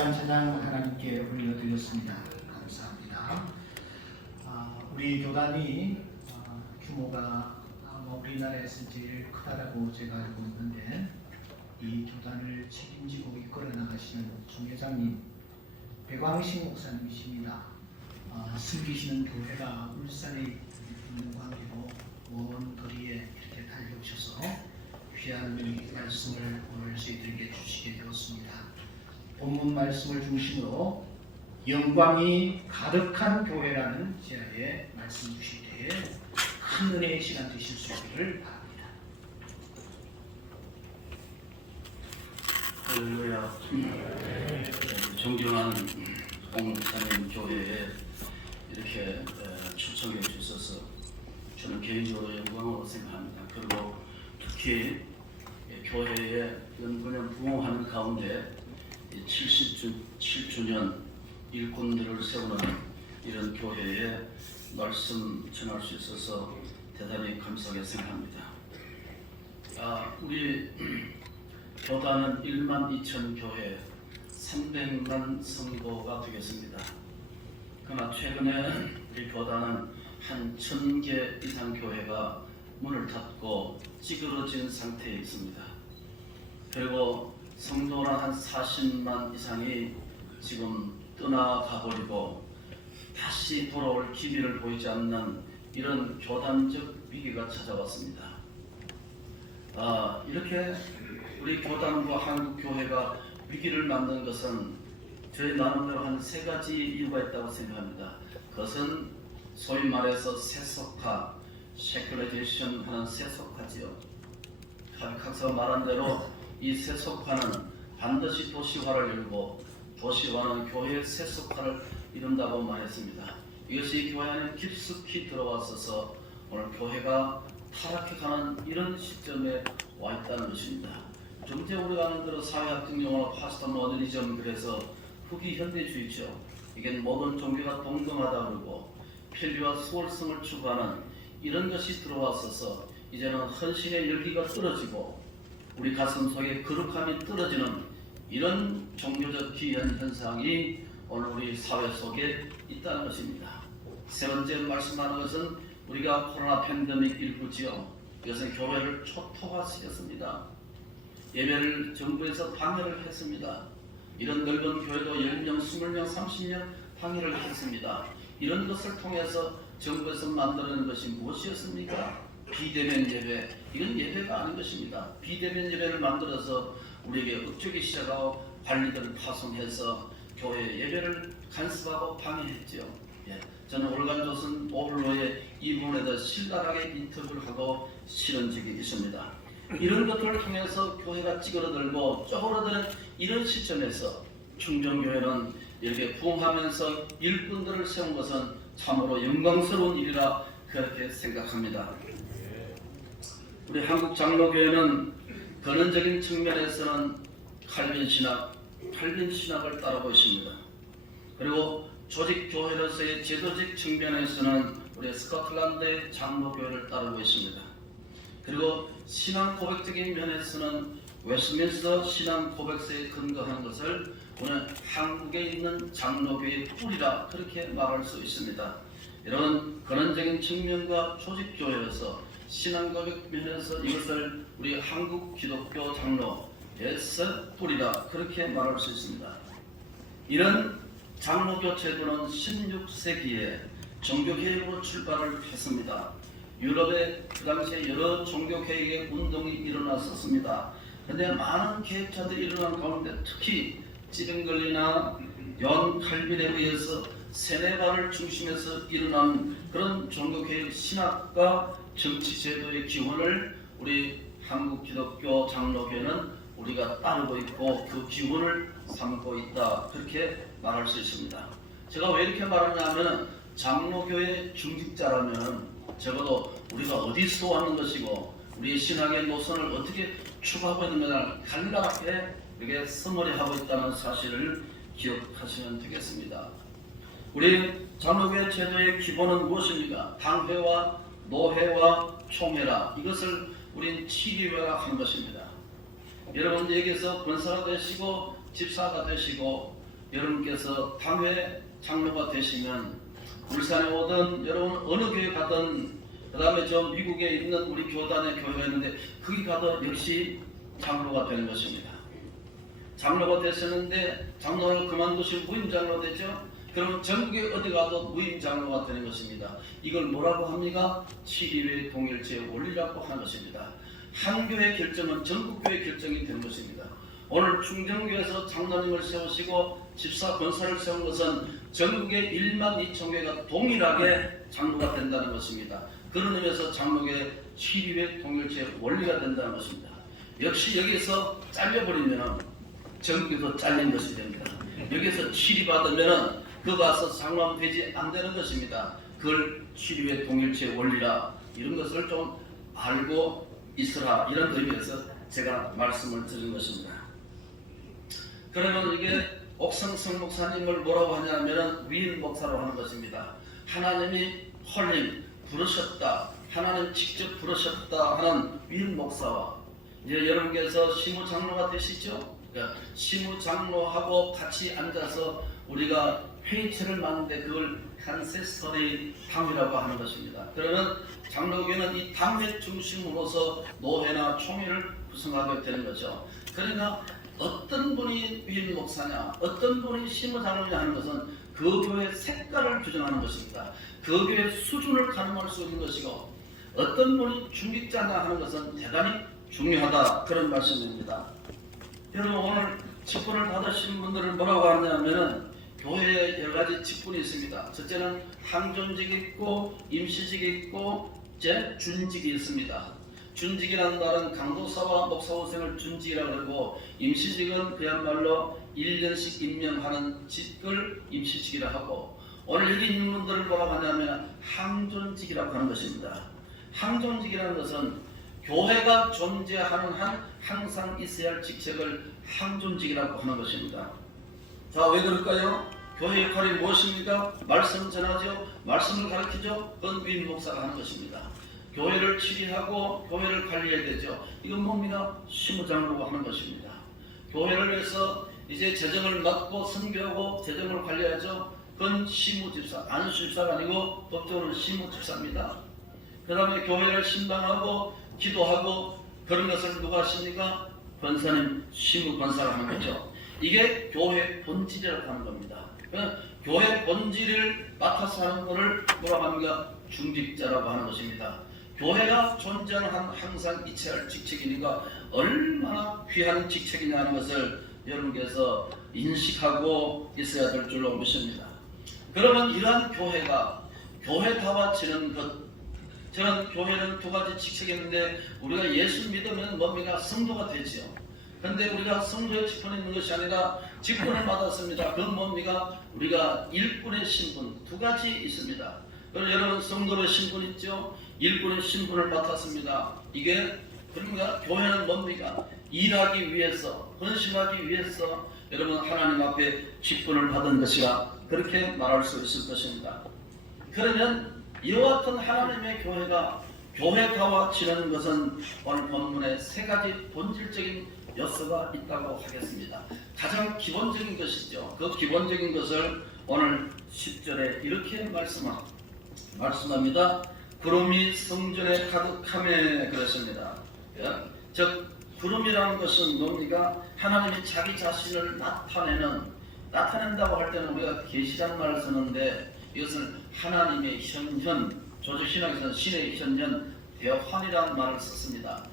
찬양 하나님께 올려드렸습니다. 감사합니다. 우리 교단이 규모가 우리나라에서 제일 크다라고 제가 알고 있는데 이 교단을 책임지고 이끌어 나가시는 총회장님 배광식 목사님이십니다. 섬기시는 교회가 울산에 있는 관계로 먼 거리에 이렇게 달려오셔서 귀한 말씀을 오늘 저희들에게 주시게 되었습니다. 본문 말씀을 중심으로 영광이 가득한 교회라는 제하에 말씀 주실 때에 큰 은혜의 시간 되실 수 있기를 바랍니다. 할렐루야. 존경하는 홍목사님 교회에 이렇게 초청해 주셔서 저는 개인적으로 영광으로 생각합니다. 그리고 특히 교회에 연구년 부흥하는 가운데 77주년 일꾼들을 세우는 이런 교회에 말씀 전할 수 있어서 대단히 감사하게 생각합니다. 우리 교단은 1만 2천 교회 300만 성도가 되겠습니다. 그러나 최근에 우리 교단은 한 1000개 이상 교회가 문을 닫고 찌그러진 상태에 있습니다. 그리고 성도는 한 40만 이상이 지금 떠나가버리고 다시 돌아올 기미를 보이지 않는 이런 교단적 위기가 찾아왔습니다. 이렇게 우리 교단과 한국교회가 위기를 맞는 것은 저희 나름대로 한 3가지 이유가 있다고 생각합니다. 그것은 소위 말해서 세속화, 세큘레이션 하는 세속화지요. 각사가 말한 대로 이 세속화는 반드시 도시화를 이루고 도시화는 교회의 세속화를 이룬다고 말했습니다. 이것이 교회 안에 깊숙이 들어왔어서 오늘 교회가 타락해가는 이런 시점에 와 있다는 것입니다. 좀 전에 우리가 아는 대로 사회학적 용어로 파스트 모더니즘, 그래서 후기 현대주의죠. 이게 모든 종교가 동등하다 그러고 편리와 수월성을 추구하는 이런 것이 들어왔어서 이제는 헌신의 열기가 떨어지고 우리 가슴 속에 거룩함이 떨어지는 이런 종교적 기현 현상이 오늘 우리 사회 속에 있다는 것입니다. 세 번째 말씀하는 것은 우리가 코로나 팬데믹 일부지요. 이것은 교회를 초토화시켰습니다. 예배를 정부에서 방해를 했습니다. 이런 넓은 교회도 10명, 20명, 30명 방해를 했습니다. 이런 것을 통해서 정부에서 만들어낸 것이 무엇이었습니까? 비대면 예배. 이건 예배가 아닌 것입니다. 비대면 예배를 만들어서 우리에게 억제기 시작하고 관리들을 파송해서 교회 예배를 간섭하고 방해했죠. 저는 올간조선 오블로에 이 부분에 대해 신랄하게 인터뷰를 하고 실은 적이 있습니다. 이런 것들을 통해서 교회가 찌그러들고 쪼그러드는 이런 시점에서 충정교회는 이렇게 부흥하면서 일꾼들을 세운 것은 참으로 영광스러운 일이라 그렇게 생각합니다. 우리 한국 장로교회는 근원적인 측면에서는 칼빈 신학을 따르고 있습니다. 그리고 조직 교회로서의 제도적 측면에서는 우리 스코틀랜드의 장로교회를 따르고 있습니다. 그리고 신앙 고백적인 면에서는 웨스트민스터 신앙 고백서에 근거한 것을 오늘 한국에 있는 장로교회의 뿌리라 그렇게 말할 수 있습니다. 이런 근원적인 측면과 조직 교회로서 신앙 고백 면에서 이것을 우리 한국 기독교 장로에서 뿌리라 그렇게 말할 수 있습니다. 이런 장로교 제도는 16세기에 종교개혁으로 출발을 했습니다. 유럽에 그 당시에 여러 종교개혁의 운동이 일어났었습니다. 그런데 많은 개혁자들이 일어난 가운데 특히 찌릉글리나 연 칼빈에 의해서 세네가를 중심해서 일어난 그런 종교개혁 신학과 정치제도의 기원을 우리 한국 기독교 장로교회는 우리가 따르고 있고 그 기원을 삼고 있다 그렇게 말할 수 있습니다. 제가 왜 이렇게 말하냐 하면 장로교회 중직자라면 적어도 우리가 어디서 왔는 것이고 우리 신학의 노선을 어떻게 추구하고 있는가를 간략하게 이렇게 서머리하고 있다는 사실을 기억하시면 되겠습니다. 우리 장로교회 제도의 기본은 무엇입니까? 당회와 노회와 총회라. 이것을 우린 치리회라 한 것입니다. 여러분 여기서 권사가 되시고 집사가 되시고 여러분께서 당회 장로가 되시면 울산에 오든 여러분 어느 교회 가든 그 다음에 저 미국에 있는 우리 교단의 교회가 있는데 거기 가도 역시 장로가 되는 것입니다. 장로가 되셨는데 장로를 그만두시고 무임장로 되죠? 그러면 전국에 어디 가도 무임장로가 되는 것입니다. 이걸 뭐라고 합니까? 7.2회 동일체의 원리라고 하는 것입니다. 한 교회 결정은 전국교회 결정이 되는 것입니다. 오늘 충정교에서 장로님을 세우시고 집사 권사를 세운 것은 전국의 1만 2천 교회가 동일하게 장로가 된다는 것입니다. 그런 의미에서 장로의 7.2회 동일체의 원리가 된다는 것입니다. 역시 여기서 잘려버리면 전국에서 잘린 것이 됩니다. 여기서 치리받으면 그 가서 장로하면 되지 안 되는 것입니다. 그걸 7.2회 동일체의 원리라 이런 것을 좀 알고 있으라 이런 의미에서 제가 말씀을 드린 것입니다. 그러면 이게 옥성성 목사님을 뭐라고 하냐면 위인 목사로 하는 것입니다. 하나님이 홀림 부르셨다, 하나님 직접 부르셨다 하는 위인 목사와 이제 여러분께서 시무장로가 되시죠? 그러니까 시무장로하고 같이 앉아서 우리가 회의체를 만드는데 그걸 간세스터리 당회라고 하는 것입니다. 그러면 장로교회는 이 당회 중심으로서 노회나 총회를 구성하게 되는 거죠. 그러나 어떤 분이 위인 목사냐, 어떤 분이 시무장로냐 하는 것은 그 교회의 색깔을 규정하는 것입니다. 그 교회의 수준을 가늠할 수 있는 것이고 어떤 분이 중직자냐 하는 것은 대단히 중요하다 그런 말씀입니다. 여러분 오늘 직분을 받으신 분들을 뭐라고 하냐면은 교회에 여러 가지 직분이 있습니다. 첫째는 항존직이 있고 임시직이 있고 이제 준직이 있습니다. 준직이라는 말은 강도사와 목사후생을 준직이라고 그러고 임시직은 그야말로 1년씩 임명하는 직을 임시직이라 하고 오늘 여기 있는 분들을 뭐라고 하냐면 항존직이라고 하는 것입니다. 항존직이라는 것은 교회가 존재하는 한 항상 있어야 할 직책을 항존직이라고 하는 것입니다. 자, 왜 그럴까요? 교회 역할이 무엇입니까? 말씀 전하죠. 말씀을 가르치죠. 그건 위인 목사가 하는 것입니다. 교회를 치리하고 교회를 관리해야 되죠. 이건 뭡니까? 시무장로가 하는 것입니다. 교회를 위해서 이제 재정을 맡고 선교하고 재정을 관리하죠. 그건 시무집사, 안수집사가 아니고 법적으로는 시무집사입니다. 그 다음에 교회를 신방하고 기도하고 그런 것을 누가 하십니까? 권사님, 시무권사가 하는 거죠. 이게 교회 본질이라고 하는 겁니다. 교회 본질을 맡아서 하는 것을 뭐라고 합니까? 중직자라고 하는 것입니다. 교회가 존재하는 한 항상 있어야 할 직책이니까 얼마나 귀한 직책이냐 하는 것을 여러분께서 인식하고 있어야 될 줄로 믿습니다. 그러면 이러한 교회가 교회다워지는 것, 저는 교회는 두 가지 직책이 있는데 우리가 예수 믿으면 뭡니까? 성도가 되지요. 그런데 우리가 성도의 직분이 있는 것이 아니라 직분을 받았습니다. 그건 뭡니까? 우리가 일꾼의 신분 두 가지 있습니다. 그럼 여러분 성도의 신분 있죠? 일꾼의 신분을 맡았습니다. 이게 그러니까 교회는 뭡니까? 일하기 위해서, 헌신하기 위해서 여러분 하나님 앞에 직분을 받은 것이라 그렇게 말할 수 있을 것입니다. 그러면 이와 같은 하나님의 교회가 교회다워지는 것은 오늘 본문에 세 가지 본질적인 요소가 있다고 하겠습니다. 가장 기본적인 것이죠. 그 기본적인 것을 오늘 10절에 이렇게 말씀합니다. 구름이 성전에 가득하며 그랬습니다. 즉 구름이라는 것은 뭡니까? 하나님이 자기 자신을 나타낸다고 할 때는 우리가 계시란 말을 쓰는데 이것은 하나님의 현현, 조직 신학에서는 신의 현현, 대환이라는 말을 썼습니다.